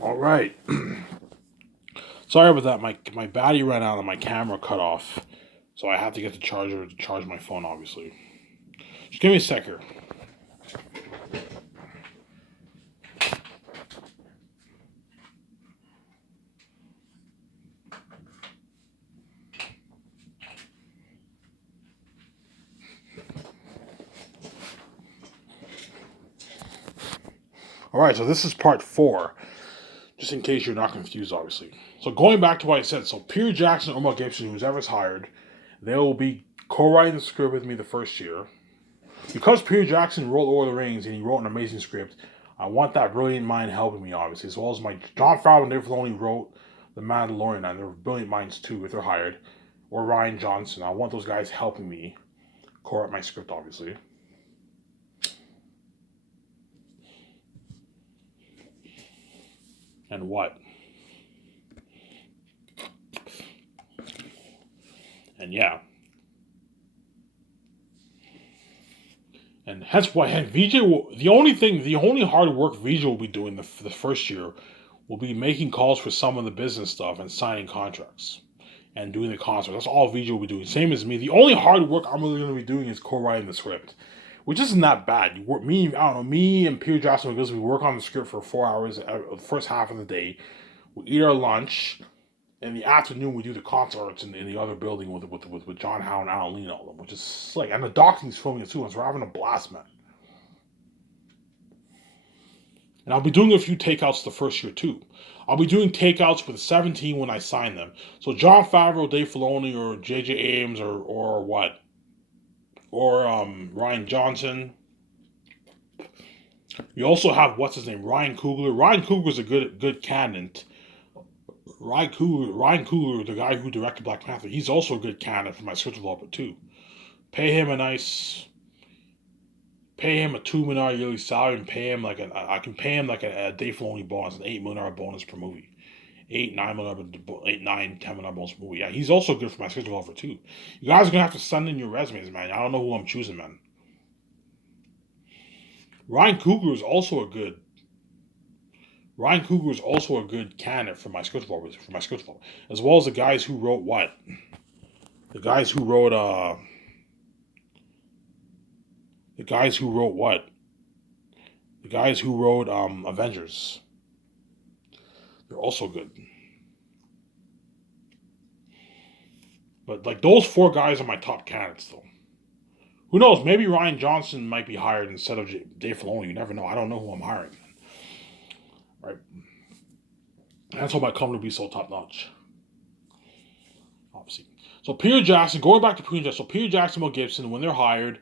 All right. Sorry about that. My battery ran out and my camera cut off, so I have to get the charger to charge my phone. Obviously, just give me a sec here. All right, so this is part four, just in case you're not confused, obviously. So going back to what I said, so Peter Jackson or Mel Gibson, who's ever hired, they will be co-writing the script with me the first year. Because Peter Jackson wrote Lord of the Rings and he wrote an amazing script, I want that brilliant mind helping me, obviously, as well as my Jon Favreau and Dave Filoni wrote The Mandalorian, and they're brilliant minds too if they're hired, or Ryan Johnson. I want those guys helping me co-write my script, obviously. And what? And yeah. And hence why VJ will, the only hard work VJ will be doing the first year will be making calls for some of the business stuff and signing contracts and doing the concert. That's all VJ will be doing. Same as me. The only hard work I'm really going to be doing is co-writing the script, which isn't that bad. I don't know, me and Peter Johnson because we work on the script for 4 hours the first half of the day. We eat our lunch. In the afternoon, we do the concerts in the other building with John Howe and Alan Lee and all them, which is like, and the Docting's filming it too, and so we're having a blast, man. And I'll be doing a few takeouts the first year too. I'll be doing takeouts with 17 when I sign them. So Jon Favreau, Dave Filoni, or J.J. Abrams, or what, or Ryan Johnson. You also have what's his name, Ryan Coogler. Ryan Coogler's a good candidate. Ryan Coogler, the guy who directed Black Panther, he's also a good candidate for my script developer too. Pay him a nice, pay him a $2 million yearly salary, and pay him like I can pay him like a Dave Filoni bonus, an $8 million bonus per movie, 8, 9, 10 million bonus per movie. Yeah, he's also good for my script developer too. You guys are gonna have to send in your resumes, man. I don't know who I'm choosing, man. Ryan Coogler is also a good. Ryan Coogler is also a good candidate for my script developer, as well as the guys who wrote what, the guys who wrote the guys who wrote what, the guys who wrote Avengers. They're also good. But like those four guys are my top candidates, though. Who knows? Maybe Ryan Johnson might be hired instead of Dave Filoni. You never know. I don't know who I'm hiring. Right? That's why my company will be so top notch. Obviously. So Peter Jackson, going back to Peter Jackson. So Peter Jackson, Mel Gibson, when they're hired,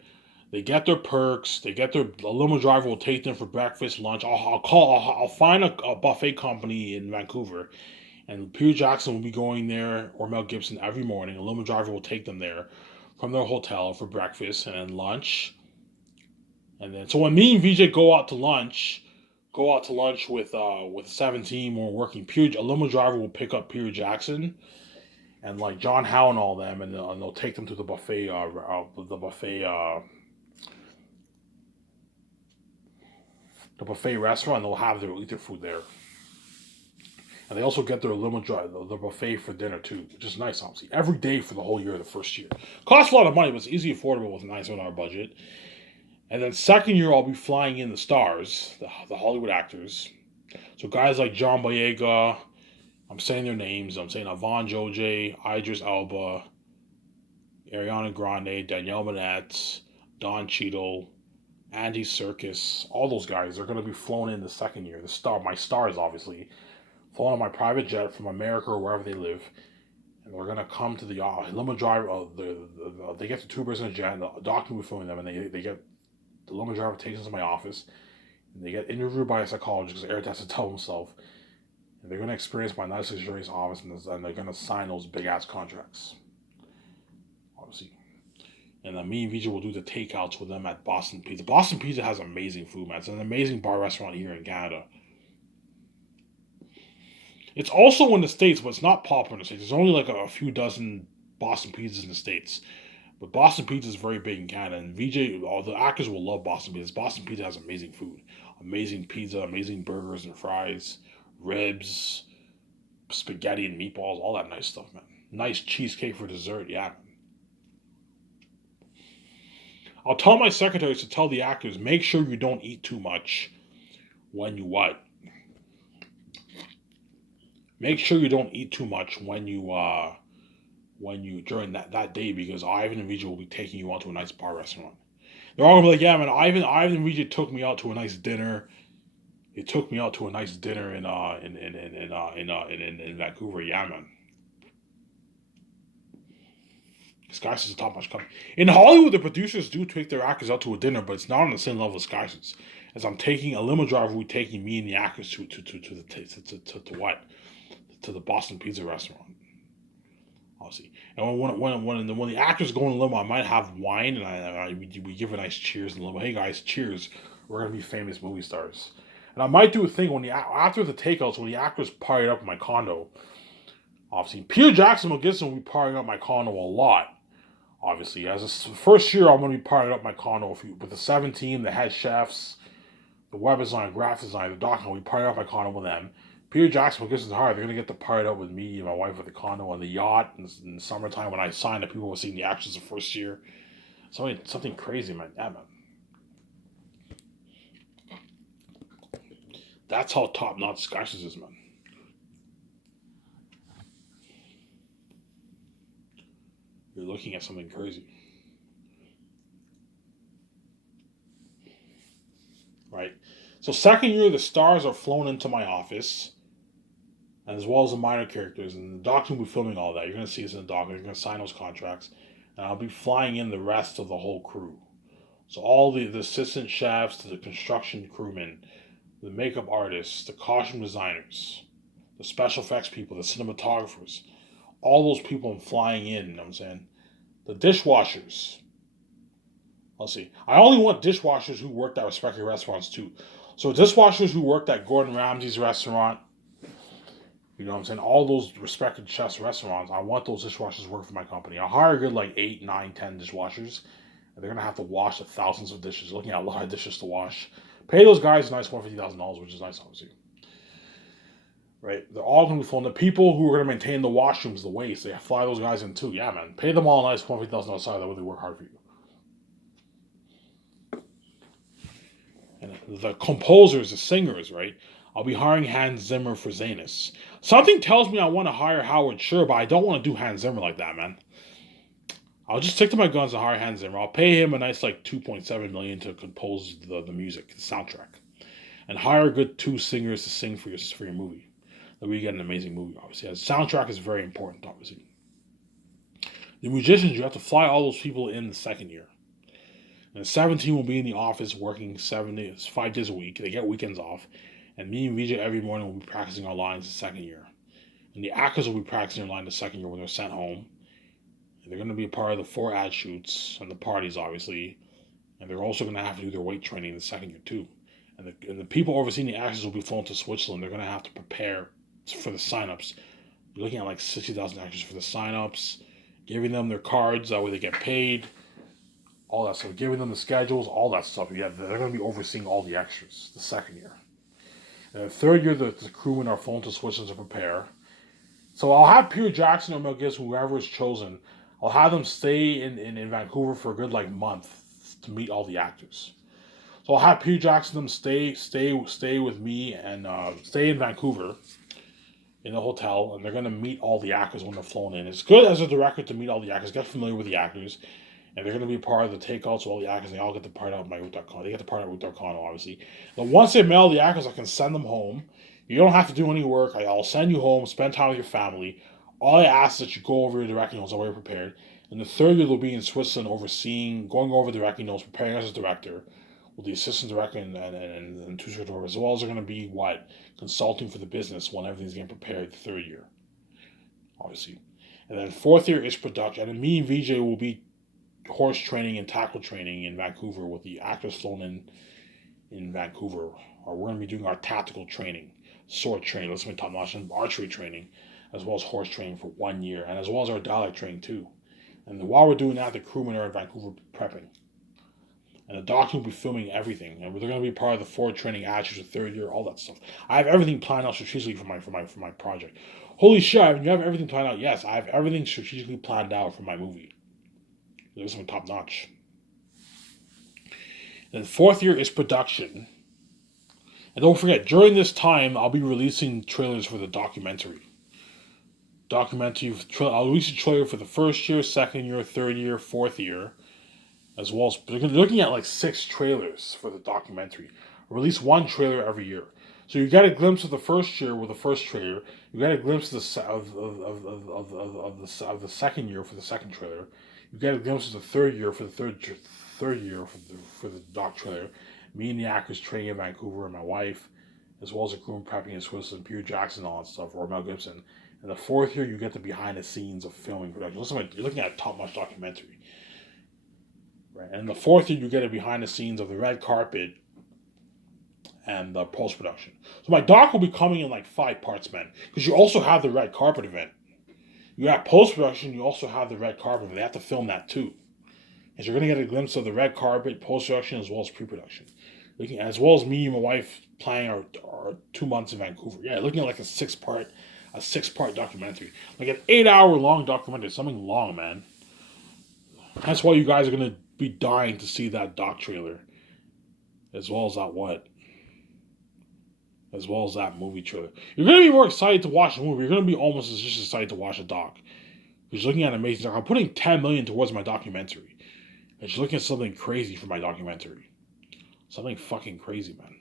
they get their perks. They get their a limo driver will take them for breakfast, lunch. I'll find a buffet company in Vancouver, and Peter Jackson will be going there, or Mel Gibson, every morning. A limo driver will take them there from their hotel for breakfast and then lunch. And then so when me and VJ go out to lunch with 17 when we're working. A limo driver will pick up Peter Jackson and like John Howe and all them, and they'll take them to the buffet restaurant. And they'll have their eat their food there, and they also get their limo drive the buffet for dinner too, which is nice. Obviously, every day for the whole year, the first year costs a lot of money, but it's easy affordable with a $9 budget. And then second year, I'll be flying in the stars, the Hollywood actors. So guys like John Boyega, I'm saying their names. I'm saying Avon Joj, Idris Elba, Ariana Grande, Danielle Manette, Don Cheadle, Andy Serkis. All those guys are going to be flown in the second year. My stars, obviously, flown on my private jet from America or wherever they live, and they're going to come to the limo driver. They get the two person jet. The doctor will be filming them, and they get the limo driver takes them to my office, and they get interviewed by a psychologist because Eric has to tell himself. And they're going to experience my nice luxurious office, and they're going to sign those big ass contracts. Obviously. And then me and VJ will do the takeouts with them at Boston Pizza. Boston Pizza has amazing food, man. It's an amazing bar restaurant here in Canada. It's also in the States, but it's not popular in the States. There's only like a few dozen Boston Pizzas in the States. But Boston Pizza is very big in Canada, and all the actors will love Boston Pizza. Boston Pizza has amazing food, amazing pizza, amazing burgers and fries, ribs, spaghetti and meatballs, all that nice stuff, man. Nice cheesecake for dessert, yeah. I'll tell my secretaries to tell the actors, make sure you don't eat too much when you what? Make sure you don't eat too much when you during that day, because Ivan and Vijay will be taking you out to a nice bar restaurant. They're all gonna be like, yeah, man, Ivan and Vijay took me out to a nice dinner. He took me out to a nice dinner in Vancouver, yeah, man. Skyson's a top notch company. In Hollywood, the producers do take their actors out to a dinner, but it's not on the same level as Skyson's. As I'm taking a limo driver, we taking me and the actors to what? To the Boston Pizza restaurant. Obviously, and when the actors go in the limo, I might have wine, and we give a nice cheers in the limo. Hey guys, cheers! We're gonna be famous movie stars. And I might do a thing after the takeouts when the actors party up in my condo. Obviously, Peter Jackson will be partying up my condo a lot. Obviously, as a first year, I'm going to be partying up my condo with the 7 team, the head chefs, the web design, graphic design, the doctor. We party up my condo with them. Peter Jackson will hard. They're going to get to party up with me and my wife at the condo on the yacht in the summertime when I signed up. People will see the actions the first year. Something crazy, man. Yeah, man. That's how top notch Skysons is, man. You're looking at something crazy. Right? So second year, the stars are flown into my office, as well as the minor characters. And the doctor will be filming all that. You're going to see us in the doc. You're going to sign those contracts. And I'll be flying in the rest of the whole crew. So all the assistant chefs, to the construction crewmen, the makeup artists, the costume designers, the special effects people, the cinematographers, all those people I'm flying in, you know what I'm saying? The dishwashers. Let's see. I only want dishwashers who worked at respective restaurants too. So dishwashers who worked at Gordon Ramsay's restaurant, you know what I'm saying? All those respected chefs' restaurants, I want those dishwashers to work for my company. I'll hire a good 8, 9, 10 dishwashers. And they're going to have to wash thousands of dishes. Looking at a lot of dishes to wash. Pay those guys a nice $150,000, which is nice, obviously. Right? They're all going to be flown. The people who are going to maintain the washrooms, the waste, they fly those guys in too. Yeah, man. Pay them all a nice $150,000 salary. That way they work hard for you. And the composers, the singers, right? I'll be hiring Hans Zimmer for Zanus. Something tells me I want to hire Howard Schur, but I don't want to do Hans Zimmer like that, man. I'll just stick to my guns and hire Hans Zimmer. I'll pay him a nice $2.7 million to compose the music, the soundtrack, and hire a good 2 singers to sing for your movie. That we get an amazing movie, obviously. The soundtrack is very important, obviously. The musicians, you have to fly all those people in the second year. And the 17 will be in the office working 5 days a week. They get weekends off. And me and Vijay every morning will be practicing our lines the second year. And the actors will be practicing their line the second year when they're sent home. And they're going to be a part of the 4 ad shoots and the parties, obviously. And they're also going to have to do their weight training the second year, too. And the people overseeing the actors will be flown to Switzerland. They're going to have to prepare for the signups. You're looking at 60,000 actors for the signups, giving them their cards, that way they get paid, all that stuff, giving them the schedules, all that stuff. Yeah, they're going to be overseeing all the extras the second year. And the third year, the crewmen are flown to Switzerland to prepare. So I'll have Peter Jackson or Mel Gibson, whoever is chosen, I'll have them stay in Vancouver for a good month to meet all the actors. So I'll have Peter Jackson them stay with me and stay in Vancouver in the hotel, and they're going to meet all the actors when they're flown in. It's good as a director to meet all the actors, get familiar with the actors, and they're going to be part of the takeouts of all the actors. They all get to part out my root.com. They get to part out root.com, obviously. But once they mail the actors, I can send them home. You don't have to do any work. I'll send you home, spend time with your family. All I ask is that you go over your directing notes, already prepared. And the third year, they'll be in Switzerland going over directing notes, preparing as a director, with the assistant director and 2 script as well as they're going to be consulting for the business when everything's getting prepared the third year, obviously. And then fourth year is production. And then me and VJ will be horse training and tackle training in Vancouver with the actors flown in Vancouver. Or we're going to be doing our tactical training, sword training, let's top notch, and archery training, as well as horse training for 1 year, and as well as our dialect training too. And while we're doing that, the crewmen are in Vancouver prepping. And the doc will be filming everything, and they're going to be part of the forward training actors, the third year, all that stuff. I have everything planned out strategically for my project. Holy shit! You have everything planned out? Yes, I have everything strategically planned out for my movie. There's something top notch. And the fourth year is production. And don't forget, during this time, I'll be releasing trailers for the documentary. I'll release a trailer for the first year, second year, third year, fourth year, as well as they're looking at like 6 trailers for the documentary. Release one trailer every year. So you get a glimpse of the first year with the first trailer. You get a glimpse of the second year for the second trailer. You get a glimpse of the third year for the third year for the doc trailer. Me and the actors training in Vancouver and my wife, as well as the crew prepping in Switzerland, Peter Jackson, and all that stuff, or Mel Gibson. And the fourth year, you get the behind the scenes of filming production. You're looking at a top notch documentary. Right. And the fourth year, you get a behind the scenes of the red carpet and the post production. So my doc will be coming in like 5 parts, man. Because you also have the red carpet event. You have post production, you also have the red carpet event. They have to film that too. And so you're going to get a glimpse of the red carpet, post production, as well as pre production. As well as me and my wife planning our 2 months in Vancouver. Yeah, looking at like a 6-part documentary. Like an 8-hour long documentary. Something long, man. That's why you guys are going to be dying to see that doc trailer. As well as that what? As well as that movie trailer. You're going to be more excited to watch the movie. You're going to be almost as just excited to watch the doc. Because you're looking at an amazing doc. I'm putting $10 million towards my documentary. And you're looking at something crazy for my documentary. Something fucking crazy, man.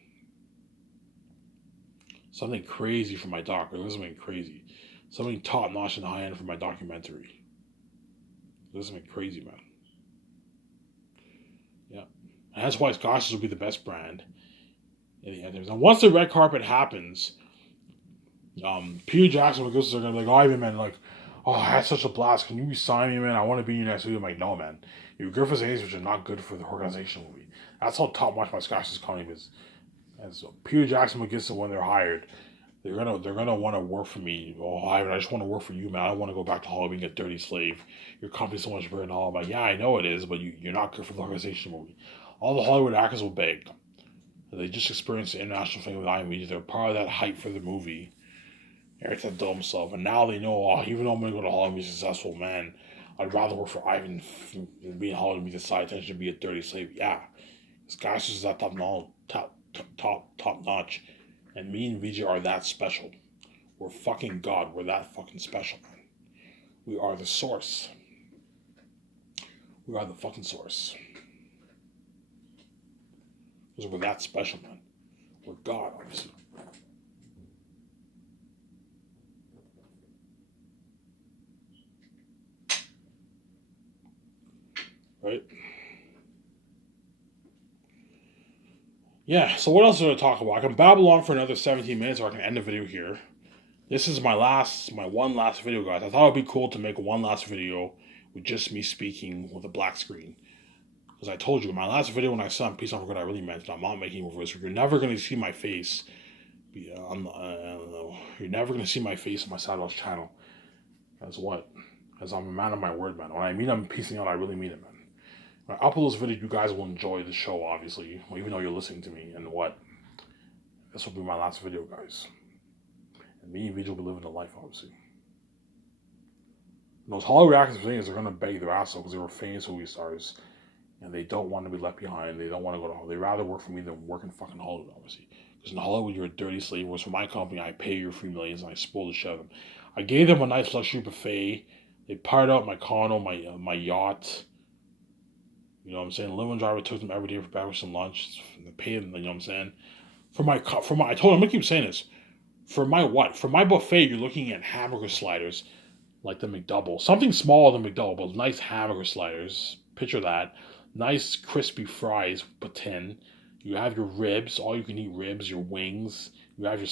Something crazy for my doc. Or something crazy. Something top notch and high end for my documentary. This is something crazy, man. Yeah. And that's why Scotches will be the best brand. And once the red carpet happens, Peter Jackson and Gustos are gonna be like, oh, Ivan, man, like, oh, I had such a blast. Can you sign me, man? I want to be in your next movie. I'm like, no, man. Your Griffiths and which are not good for the organization movie. That's how top notch my Scotch is coming is. And so Peter Jackson and Gustos, when they're hired, they're gonna want to work for me. Oh, Ivan, I just want to work for you, man. I don't want to go back to Hollywood being a dirty slave. Your company's so much better than all. I'm like, yeah, I know it is, but you're not good for the organization movie. All the Hollywood actors will beg. They just experienced the international fame with IMDb. They're part of that hype for the movie. Everything to themselves. And now they know, oh, even though I'm going to go to Hollywood and be successful, man, I'd rather work for Ivan than be in Hollywood and be the side attention to be a dirty slave. Yeah. This guy's just that top notch. And me and VJ are that special. We're fucking God. We're that fucking special, man. We are the source. We are the fucking source. Because we're that special, man. We're God, obviously. Right? Yeah, so what else is there to talk about? I can babble on for another 17 minutes or I can end the video here. This is my one last video, guys. I thought it would be cool to make one last video with just me speaking with a black screen. Because I told you, my last video when I said Peace Out for Good, I really meant I'm not making a voice. You're never going to see my face. I don't know. You're never going to see my face on my Sadwell's channel. As what? As I'm a man of my word, man. When I mean I'm peacing out, I really mean it, man. When I upload this video, you guys will enjoy the show, obviously. Well, even though you're listening to me. And what? This will be my last video, guys. And me and Vijay will be living the life, obviously. And those Hollywood actors things are going to beg their ass off because they were famous movie stars. And they don't want to be left behind. They don't want to go to Hollywood. They'd rather work for me than work in fucking Hollywood, obviously. Because in Hollywood, you're a dirty slave. Whereas for my company, I pay your free millions and I spoil the shit out of them. I gave them a nice luxury buffet. They partied out my condo, my yacht. You know what I'm saying? Limo driver took them every day for breakfast and lunch. They paid them, you know what I'm saying? I told them, I'm going to keep saying this. For my what? For my buffet, you're looking at hamburger sliders like the McDouble. Something smaller than McDouble, but nice hamburger sliders. Picture that. Nice crispy fries, patin. You have your ribs, all you can eat ribs, your wings. You have your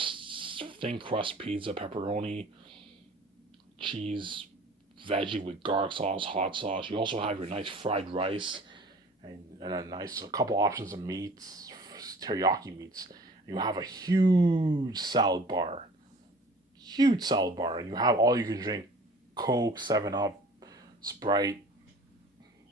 thin crust pizza, pepperoni, cheese, veggie with garlic sauce, hot sauce. You also have your nice fried rice and a couple options of meats, teriyaki meats. You have a huge salad bar. And you have all you can drink: Coke, 7-Up, Sprite,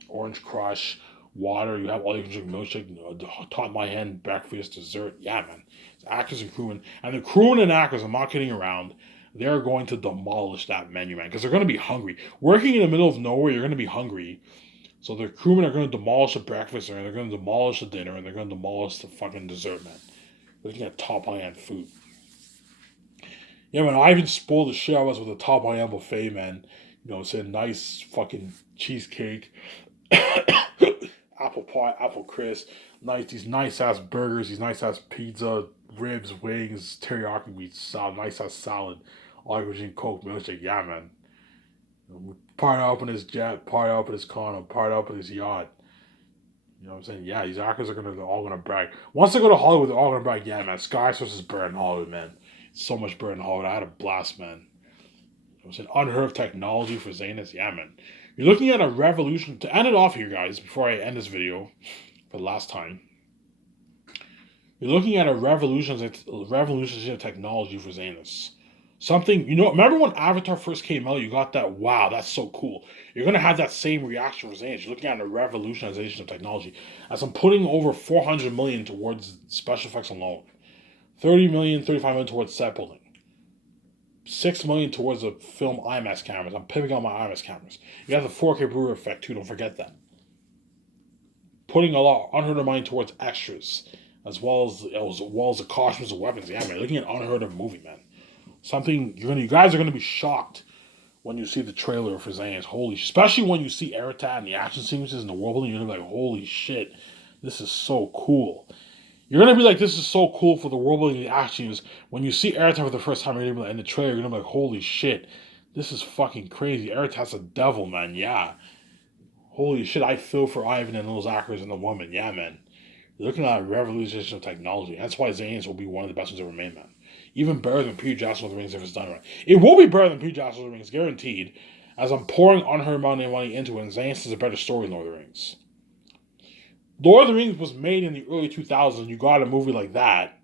Orange Crush, water. You have all you can drink milkshake, top my hand, breakfast, dessert. Yeah, man. It's actors and crewmen. And the crewmen and actors, I'm not kidding around, they're going to demolish that menu, man, because they're going to be hungry. Working in the middle of nowhere, you're going to be hungry. So the crewmen are going to demolish the breakfast, and they're going to demolish the dinner, and they're going to demolish the fucking dessert, man. Looking at top high-end food. Yeah, man, I even spoiled the shit I was with the top high-end buffet, man. You know, it's a nice fucking cheesecake, apple pie, apple crisp, these nice ass burgers, these nice ass pizza, ribs, wings, teriyaki meat, salad, nice ass salad, all you can drink Coke, milkshake. Yeah, man. Party up in his jet, party up in his condo, party up in his yacht. You know what I'm saying? Yeah, these actors are all gonna brag. Once they go to Hollywood, they're all gonna brag. Yeah, man, Sky Source is better in Hollywood, man. So much better in Hollywood. I had a blast, man. You know what I'm saying? Unheard of technology for Zanus. Yeah, man. You're looking at a revolution. To end it off here, guys, before I end this video for the last time, you're looking at a revolution of technology for Zanus. Something, you know, remember when Avatar first came out, you got that, wow, that's so cool. You're going to have that same reaction for Zanus. You're looking at a revolutionization of technology. As I'm putting over 400 million towards special effects alone, 30 million, 35 million towards set building, 6 million towards the film IMAX cameras. I'm pivoting on my IMAX cameras. You have the 4K Blu-ray effect too, don't forget that. Putting a lot, unheard of money towards extras, as well as the costumes and weapons. Yeah, man, looking at unheard of movie, man. Something you guys are gonna be shocked when you see the trailer for Zanus. Especially when you see Eritat and the action sequences and the world building, you're gonna be like, holy shit, this is so cool. You're gonna be like, this is so cool for the world building and the action. When you see Eritat for the first time, you're gonna be like, in the trailer, you're gonna be like, holy shit, this is fucking crazy. Eritat's a devil, man. Yeah. Holy shit, I feel for Ivan and those actors and the woman. Yeah, man. You're looking at a revolution of technology. That's why Zanus will be one of the best ones ever made, man. Even better than Peter Jackson with the Rings if it's done right. It will be better than Peter Jackson with the Rings, guaranteed. As I'm pouring unheard amount of money into it, and Zanus is a better story than Lord of the Rings. Lord of the Rings was made in the early 2000s. You got a movie like that.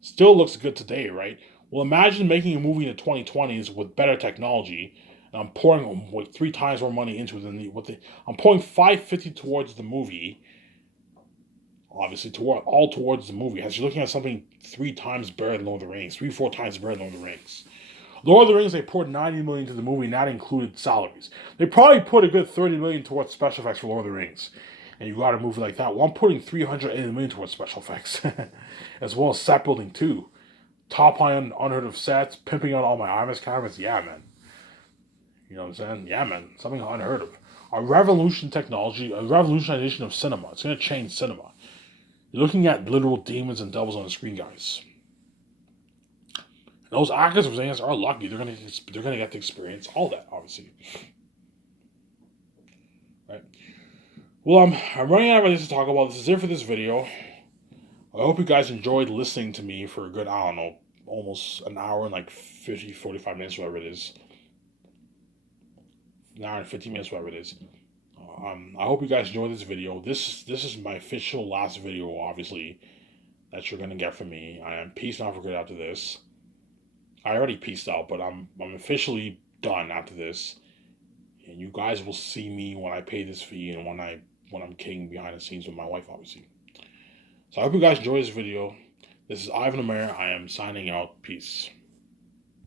Still looks good today, right? Well, imagine making a movie in the 2020s with better technology. And I'm pouring like 3 times more money into it than I'm pouring $550 towards the movie. Obviously, towards the movie. As you're looking at something 3 times better than Lord of the Rings, 3-4 times better than Lord of the Rings. Lord of the Rings, they poured $90 million into the movie, and that included salaries. They probably put a good $30 million towards special effects for Lord of the Rings. And you got a movie like that. Well, I'm putting $380 million towards special effects, as well as set building too. Top high-end, unheard of sets, pimping out all my IMAX cameras. Yeah, man. You know what I'm saying? Yeah, man. Something unheard of. A revolutionization of cinema. It's going to change cinema. You're looking at literal demons and devils on the screen, guys. And those actors of Zanus are lucky. They're gonna get to experience all that, obviously. Right. Well, I'm running out of ideas to talk about. This is it for this video. I hope you guys enjoyed listening to me for a good, I don't know, almost an hour and like 50, 45 minutes, whatever it is. An hour and 15 minutes, whatever it is. I hope you guys enjoyed this video. This is my official last video, obviously, that you're gonna get from me. I am peacing out for good after this. I already peaced out, but I'm officially done after this. And you guys will see me when I pay this fee and when I'm kidding behind the scenes with my wife, obviously. So I hope you guys enjoy this video. This is Ivan the Mayor. I am signing out. Peace.